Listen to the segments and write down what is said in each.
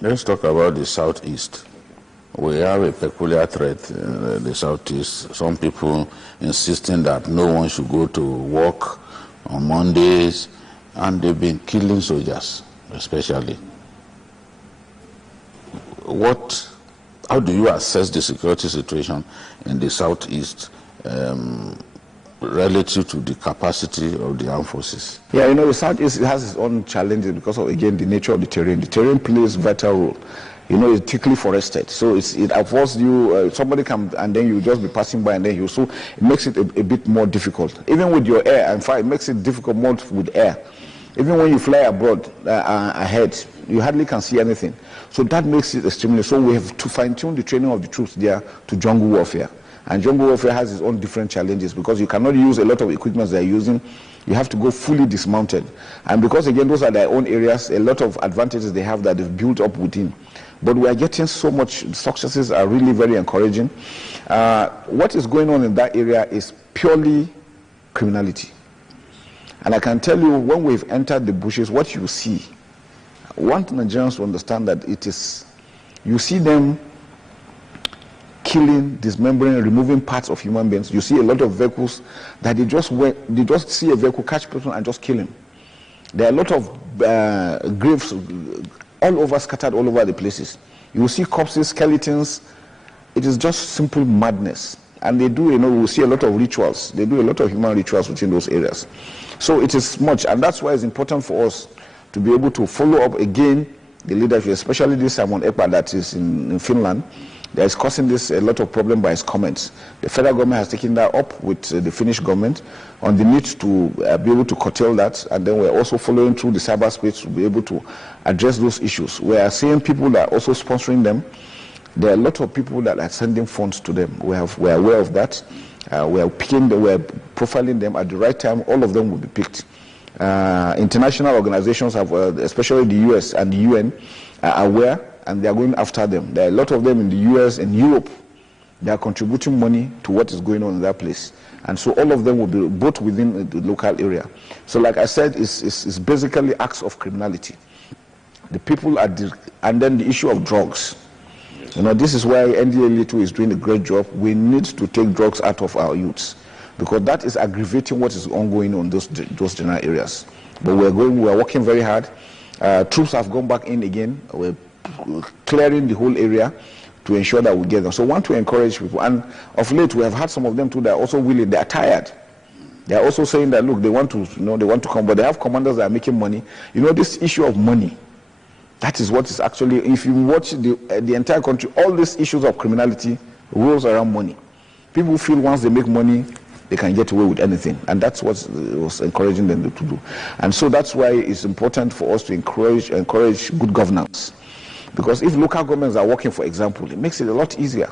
Let's talk about the southeast. We have a peculiar threat in the southeast. Some people insisting that no one should go to work on Mondays, and they've been killing soldiers, especially. How do you assess the security situation in the southeast relative to the capacity of the armed forces? Yeah, the southeast has its own challenges because of, again, the nature of the terrain. The terrain plays a vital role. It's thickly forested, so it affords you, somebody come and then you just be passing by and then it makes it a bit more difficult. Even with your air, in fact, it makes it difficult more with air. Even when you fly abroad ahead, you hardly can see anything. So that makes it extremely, so we have to fine-tune the training of the troops there to jungle warfare. And jungle warfare has its own different challenges because you cannot use a lot of equipment they're using. You have to go fully dismounted. And because, again, those are their own areas, a lot of advantages they have that they've built up within. But we are getting so much, successes are really very encouraging. What is going on in that area is purely criminality. And I can tell you, when we've entered the bushes, what you see, I want Nigerians to understand that you see them killing, dismembering, removing parts of human beings. You see a lot of vehicles that they just see a vehicle, catch person and just kill him. There are a lot of graves all over, scattered all over the places. You see corpses, skeletons. It is just simple madness. And they do, we see a lot of rituals. They do a lot of human rituals within those areas. So it is much, and that's why it's important for us to be able to follow up again the leadership, especially this Simon Ekpa that is in Finland. That is causing this a lot of problem by his comments. The federal government has taken that up with the Finnish government on the need to be able to curtail that, and then we're also following through the cyberspace to be able to address those issues. We are seeing people that are also sponsoring them. There are a lot of people that are sending funds to them. We are aware of that. We are profiling them at the right time. All of them will be picked. International organizations have, especially the US and the UN, are aware, and they are going after them. There are a lot of them in the US and Europe. They are contributing money to what is going on in that place. And so all of them will be both within the local area. So like I said, it's basically acts of criminality. The people and then the issue of drugs. This is why NDLA2 is doing a great job. We need to take drugs out of our youths because that is aggravating what is ongoing on those general areas. But we are working very hard. Troops have gone back in again. We're clearing the whole area to ensure that we get them. So we want to encourage people. And of late, we have had some of them too that are also willing. They are tired. They are also saying that, look, they want to come, but they have commanders that are making money. This issue of money, that is what is actually, if you watch the entire country, all these issues of criminality rolls around money. People feel once they make money, they can get away with anything. And that's what was encouraging them to do. And so that's why it's important for us to encourage good governance. Because if local governments are working, for example, it makes it a lot easier.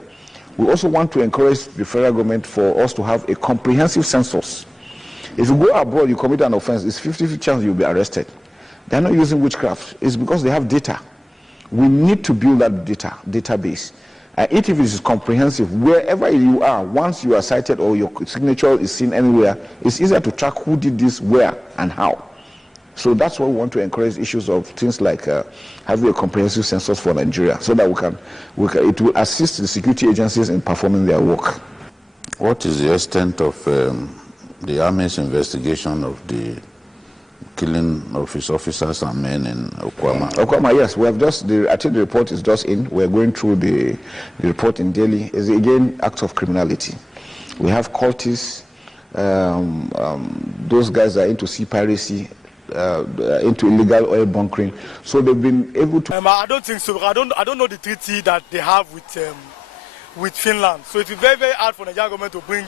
We also want to encourage the federal government for us to have a comprehensive census. If you go abroad, you commit an offense, it's 50-50 chance you'll be arrested. They're not using witchcraft. It's because they have data. We need to build that database. If it is comprehensive, wherever you are, once you are cited or your signature is seen anywhere, it's easier to track who did this, where, and how. So that's why we want to encourage issues of things like having a comprehensive census for Nigeria, so that it will assist the security agencies in performing their work. What is the extent of the Army's investigation of the killing of his officers and men in Okwama? Okwama, yes. We have I think the report is just in. We're going through the report in Delhi. It's again acts of criminality. We have cultists, those guys are into sea piracy, into illegal oil bunkering. So they've been able to... I don't think so. I don't know the treaty that they have with Finland. So it's very, very hard for the Nigerian government to bring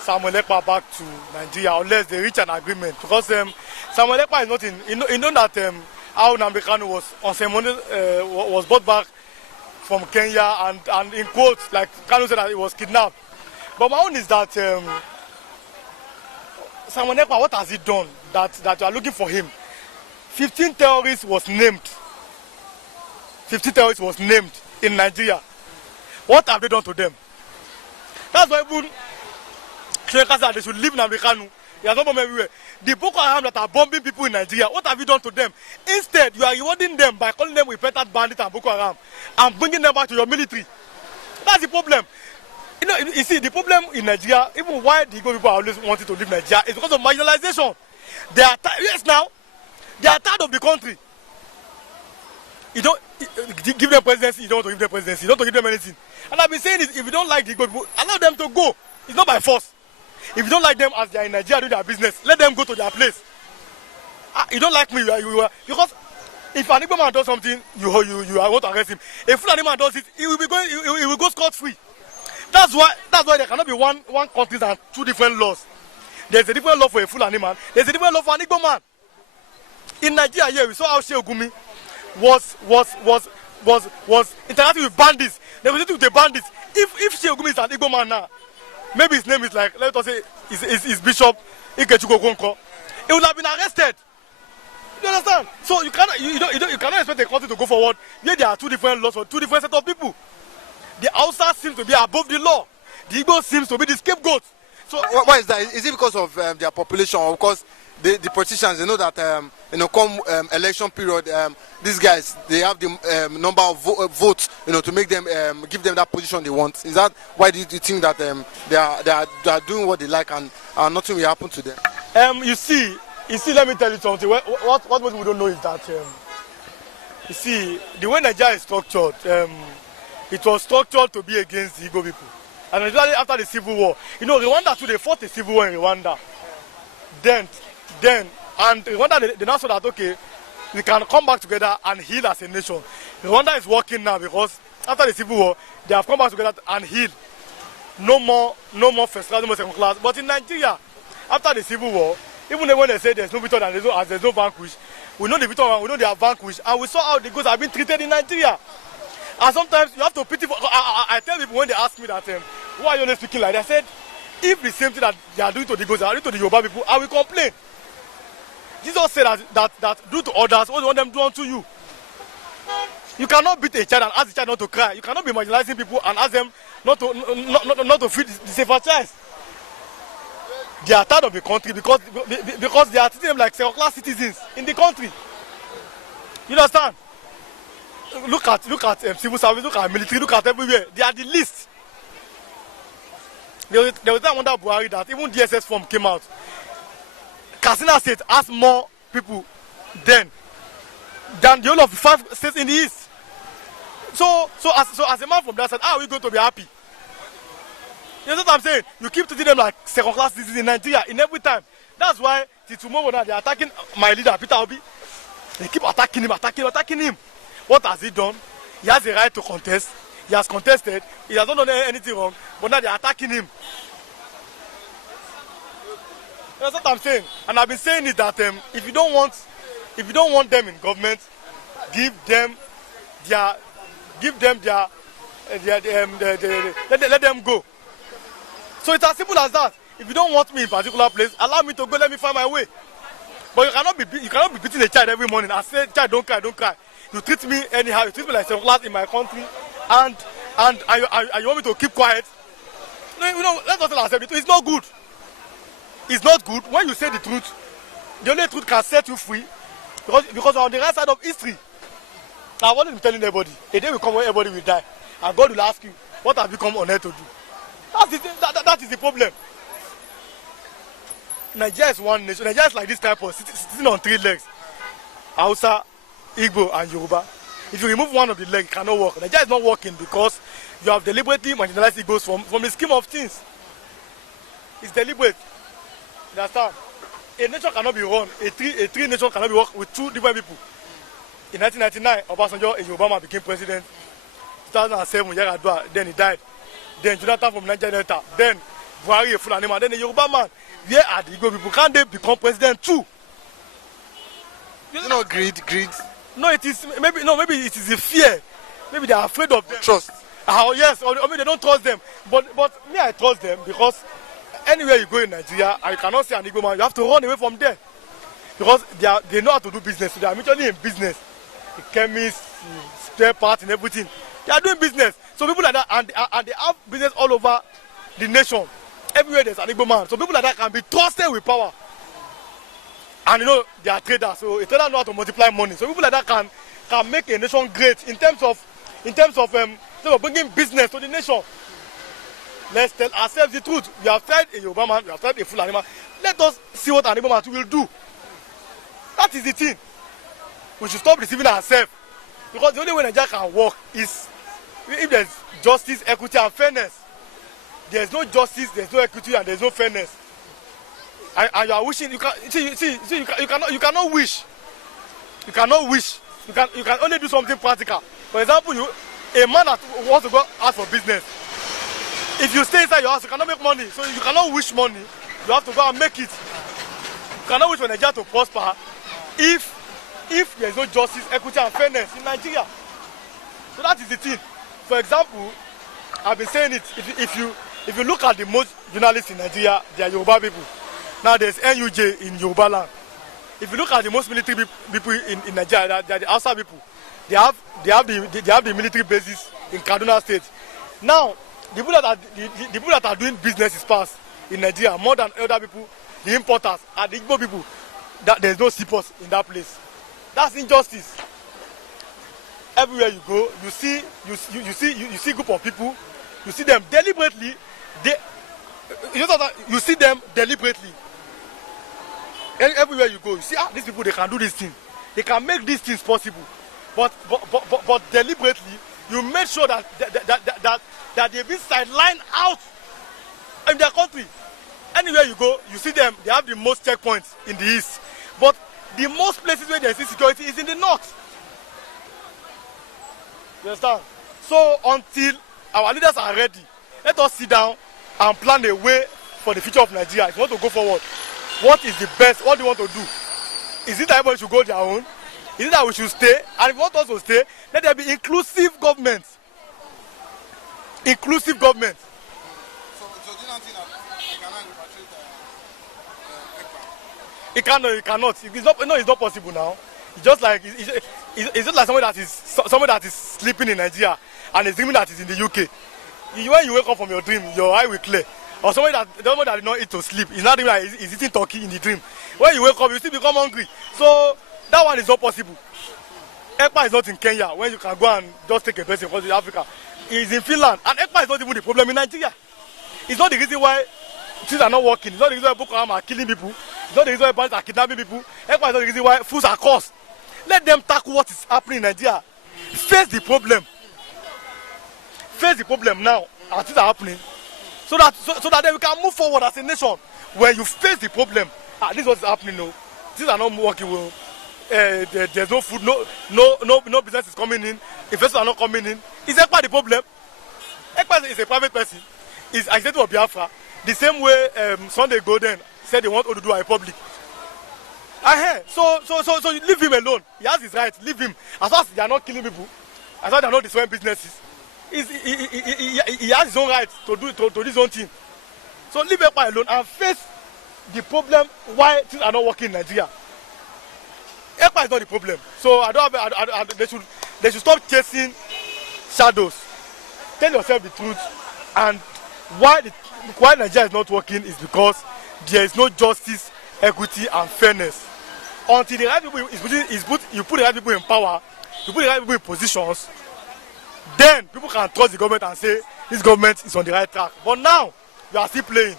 Samuel Ekpa back to Nigeria unless they reach an agreement. Because Samuel Ekpa is not in... You know that how nnamdikanu was brought back from Kenya and in quotes, like Kanu said that he was kidnapped. But my own is that Samuel Ekpa, what has he done that you are looking for him? 15 terrorists was named. 15 terrorists was named in Nigeria. What have they done to them? That's why even they should leave nnamdikanu He has not bombed everywhere. The Boko Haram that are bombing people in Nigeria, what have you done to them? Instead, you are rewarding them by calling them repentant bandits and Boko Haram and bringing them back to your military. That's the problem. You see, the problem in Nigeria, even why the Igbo people are always wanting to leave Nigeria, is because of marginalization. They are yes, now they are tired of the country. You don't give them presidency, you don't want to give them presidency, you don't want to give them anything. And I've been saying this, if you don't like the Igbo people, allow them to go. It's not by force. If you don't like them as they are in Nigeria doing their business, let them go to their place. You don't like me, you are because if an Igbo man does something, you are going to arrest him. If Fulani man does it, he will go scot-free. That's why there cannot be one country and two different laws. There's a different law for a Fulani man. There's a different law for an Igbo man. In Nigeria, here we saw how Sheikh Gumi was interacting with bandits. Negotiating with the bandits. If Sheikh Gumi is an Igbo man now, maybe his name is like, let us say, is Bishop Ikechuko Gonko, he would have been arrested. You understand? So you cannot expect a country to go forward. Here there are two different laws for two different set of people. The Hausa seems to be above the law. The Igbo seems to be the scapegoat. So why is that? Is it because of their population, or because the politicians, they know that come election period, these guys, they have the number of votes, to make them give them that position they want? Is that why do you think that they are doing what they like and nothing will happen to them? You see, let me tell you something. What most people don't know is that you see, the way Nigeria is structured, it was structured to be against the Igbo people. And especially after the civil war, Rwanda too, they fought a civil war in Rwanda. Then, and Rwanda, they now saw that, okay, we can come back together and heal as a nation. Rwanda is working now because after the civil war, they have come back together and heal. No more first class, no more second class. But in Nigeria, after the civil war, even when they say there's no victor and there's no vanquish, we know the victor and we know they are vanquished. And we saw how the goods have been treated in Nigeria. And sometimes you have to pity. I tell people when they ask me that, why are you always speaking like that? I said, if the same thing that they are doing to the Igbo, they are doing to the Yoruba people, I will complain. Jesus said that do to others what you want them to do unto you. You cannot beat a child and ask the child not to cry. You cannot be marginalizing people and ask them not to feed the safer child. They are tired of the country because they are treating them like second-class citizens in the country. You understand? Look at civil service, look at military, look at everywhere. They are the least. There was that under Buhari that even DSS form came out. Katsina State has more people than the whole of the 5 states in the east. So as a man from that side, how are we going to be happy? You know what I'm saying? You keep treating them like second-class citizens in Nigeria in every time. That's why till tomorrow now they are attacking my leader Peter Obi. They keep attacking him. What has he done? He has a right to contest. He has contested. He has not done anything wrong. But now they are attacking him. That's what I'm saying. And I've been saying is that if you don't want them in government, let them go. So it's as simple as that. If you don't want me in a particular place, allow me to go. Let me find my way. But you cannot be beating a child every morning and say, "Child, don't cry." You treat me anyhow. You treat me like second class in my country, and you want me to keep quiet? No, let's not accept it. It's not good. It's not good when you say the truth. The only truth can set you free because you're on the right side of history. Now, what I'm telling everybody, a day will come when everybody will die, and God will ask you, "What have you come on earth to do?" That is the problem. Nigeria is one nation. Nigeria is like this type of sitting on 3 legs. Hausa, Igbo, and Yoruba. If you remove one of the legs, it cannot work. Nigeria is not working because you have deliberately marginalized Igbos from the scheme of things. It's deliberate. You understand? A nation cannot be run. A three nation cannot be worked with 2 different people. In 1999, Obasanjo, a Yoruba man, became president. 2007, Yaradua, then he died. Then Jonathan from Nigeria Delta. Then Buhari, a Fulani man. Then a Yoruba man. Where are the Igbo people? Can they become president too? You know, greed. No, it is maybe it is a fear. Maybe they are afraid of them. Trust. Yes, or maybe they don't trust them. But me, I trust them because anywhere you go in Nigeria, I cannot see an Igbo man. You have to run away from there because they know how to do business. So they are mutually in business. The chemists, spare parts, and everything. They are doing business. So people like that, and they have business all over the nation. Everywhere there's an Igbo man. So people like that can be trusted with power. And you know, they are traders, so a trader knows how to multiply money. So people like that can make a nation great in terms of bringing business to the nation. Let's tell ourselves the truth. We have tried a Yoruba man, we have tried a Fulani man. Let us see what an Igbo man will do. That is the thing. We should stop deceiving ourselves. Because the only way Nigeria can work is if there's justice, equity, and fairness. There's no justice, there's no equity, and there's no fairness. And you are wishing. You cannot wish. You cannot wish. You can only do something practical. For example, a man that wants to go ask for business. If you stay inside your house, you cannot make money. So you cannot wish money. You have to go and make it. You cannot wish for Nigeria to prosper if there is no justice, equity, and fairness in Nigeria. So that is the thing. For example, I've been saying it. If you look at the most journalists in Nigeria, they are Yoruba people. Now there's NUJ in Yoruba land. If you look at the most military people in Nigeria, they are the Hausa people. They have the military bases in Kaduna State. Now the people that are doing business is past in Nigeria more than other people, the importers and the Igbo people. That there's no seaports in that place. That's injustice. Everywhere you go, you see group of people. You see them deliberately. You see them deliberately. Everywhere you go, you see these people, they can do this thing. They can make these things possible. But deliberately, you make sure that they've been sidelined out in their country. Anywhere you go, you see them. They have the most checkpoints in the east. But the most places where there's insecurity is in the north. You understand? So until our leaders are ready, let us sit down and plan a way for the future of Nigeria. If you want to go forward, what is the best? What do you want to do? Is it that everybody should go their own? Is it that we should stay? And if you want us to stay, let there be inclusive government. Inclusive government. So do you not think that I cannot repatriate Ekpa? It cannot. It's not possible now. It's just like somebody that is sleeping in Nigeria and is dreaming that is in the UK. When you wake up from your dream, your eye will clear. Or somebody that did not eat to sleep, is not even like is eating turkey in the dream. When you wake up, you still become hungry. So that one is not possible. Ekpa is not in Kenya, when you can go and just take a person because it's Africa. It's in Finland, and Ekpa is not even the problem in Nigeria. It's not the reason why things are not working. It's not the reason why Boko Haram are killing people. It's not the reason why bandits are kidnapping people. Ekpa is not the reason why foods are cost. Let them tackle what is happening in Nigeria. Face the problem. Face the problem now, as things are happening, so that then we can move forward as a nation. When you face the problem, this is what is happening now. Things are not working well. There's no food, no business is coming in. Investors are not coming in. Is Ekpa the problem? Ekpa is a private person. Is agitated for Biafra. The same way Sunday Golden said they want to do a republic. So leave him alone. He has his right. Leave him. As far as they are not killing people, as far as they are not destroying businesses, he has his own right to do his own thing. So leave Ekpa alone and face the problem why things are not working in Nigeria. Ekpa is not the problem. So they should stop chasing shadows. Tell yourself the truth. And why Nigeria is not working is because there is no justice, equity, and fairness. Until the right people you put the right people in power, you put the right people in positions, then people can trust the government and say this government is on the right track. But now you are still playing.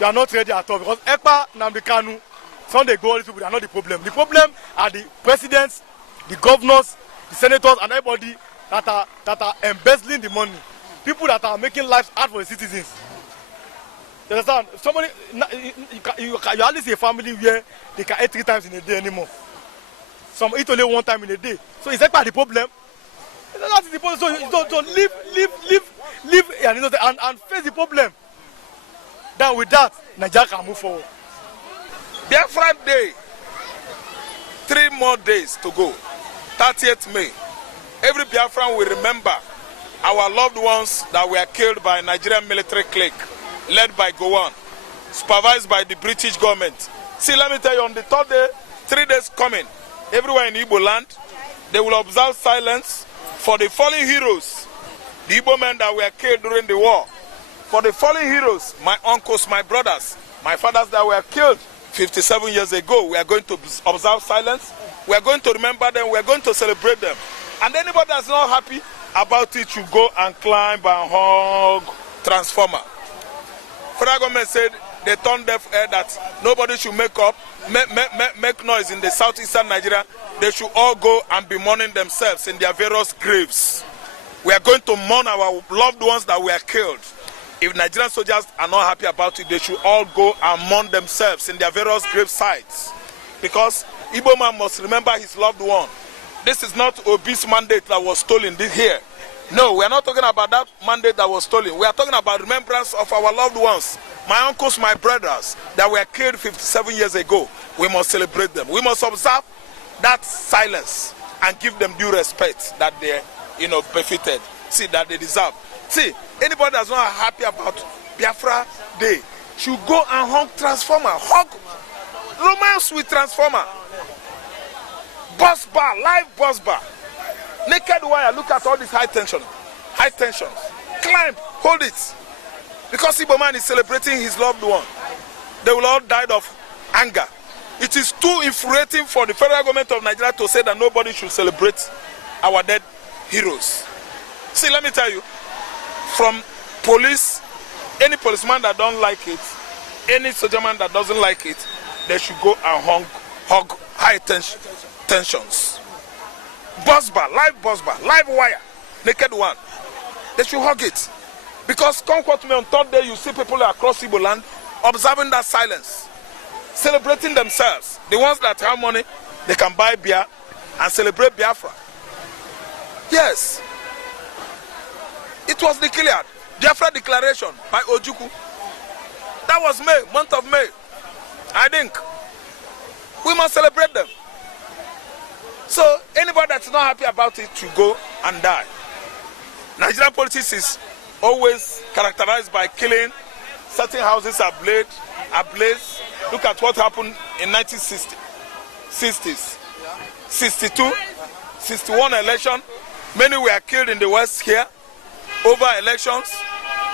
You are not ready at all because Ekpa, nnamdikanu, Sunday go, these people, they are not the problem. The problem are the presidents, the governors, the senators, and everybody that are embezzling the money. People that are making lives hard for the citizens. You understand? Somebody, you hardly see a family where they can eat 3 times in a day anymore. Some eat only 1 time in a day. So is that part of the problem? That is the problem. So live and face the problem. Then with that, Nigeria can move forward. Biafra Day, 3 more days to go. 30th May. Every Biafran will remember our loved ones that were killed by Nigerian military clique, led by Govt, supervised by the British government. See, let me tell you, on the 3rd day, 3 days coming, everywhere in Igbo land, they will observe silence for the fallen heroes, the Igbo men that were killed during the war. For the fallen heroes, my uncles, my brothers, my fathers that were killed 57 years ago. We are going to observe silence. We are going to remember them. We are going to celebrate them. And anybody that's not happy about it should go and climb and hug transformer. Federal government said they turned deaf ear that nobody should make noise in the southeastern Nigeria. They should all go and be mourning themselves in their various graves. We are going to mourn our loved ones that were killed. If Nigerian soldiers are not happy about it, they should all go and mourn themselves in their various grave sites. Because Igbo man must remember his loved one. This is not Obi's mandate that was stolen here. No, we are not talking about that mandate that was stolen. We are talking about remembrance of our loved ones. My uncles, my brothers that were killed 57 years ago. We must celebrate them. We must observe that silence and give them due respect that they, befitted. See, that they deserve. See, anybody that's not happy about Biafra Day should go and hug transformer. Hug romance with transformer. Bus bar, live bus bar. Naked wire, look at all this high tension. High tensions. Climb, hold it. Because Igbo man is celebrating his loved one. They will all die of anger. It is too infuriating for the federal government of Nigeria to say that nobody should celebrate our dead heroes. See, let me tell you, from police, any policeman that don't like it, any soldierman that doesn't like it, they should go and hug high tensions. Bus bar, live wire, naked one. They should hug it. Because come quote me, on third day you see people across Igbo land observing that silence, celebrating themselves. The ones that have money, they can buy beer and celebrate Biafra. Yes. It was declared, Biafra Declaration by Ojukwu. That was May, month of May. I think we must celebrate them. So anybody that's not happy about it should go and die. Nigerian politics is always characterized by killing. Certain houses are ablaze. Look at what happened in 1960s, 62, 61 election. Many were killed in the West here over elections.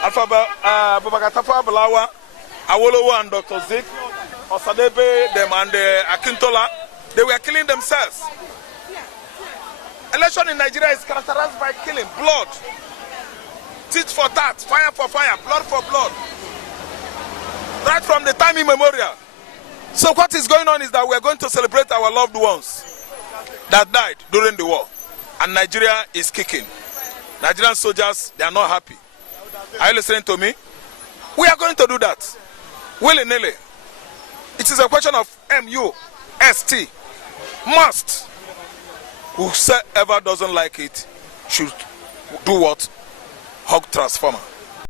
Abubakar Tafawa Balewa, Awolowo and Dr. Zik, Osadebe, them and Akintola, they were killing themselves. Election in Nigeria is characterized by killing, blood, tit for tat, fire for fire, blood for blood. Right from the time immemorial. So what is going on is that we are going to celebrate our loved ones that died during the war. And Nigeria is kicking. Nigerian soldiers, they are not happy. Are you listening to me? We are going to do that. Willy-nilly. It is a question of M-U-S-T. Must. Whoever doesn't like it should do what? Hug transformer.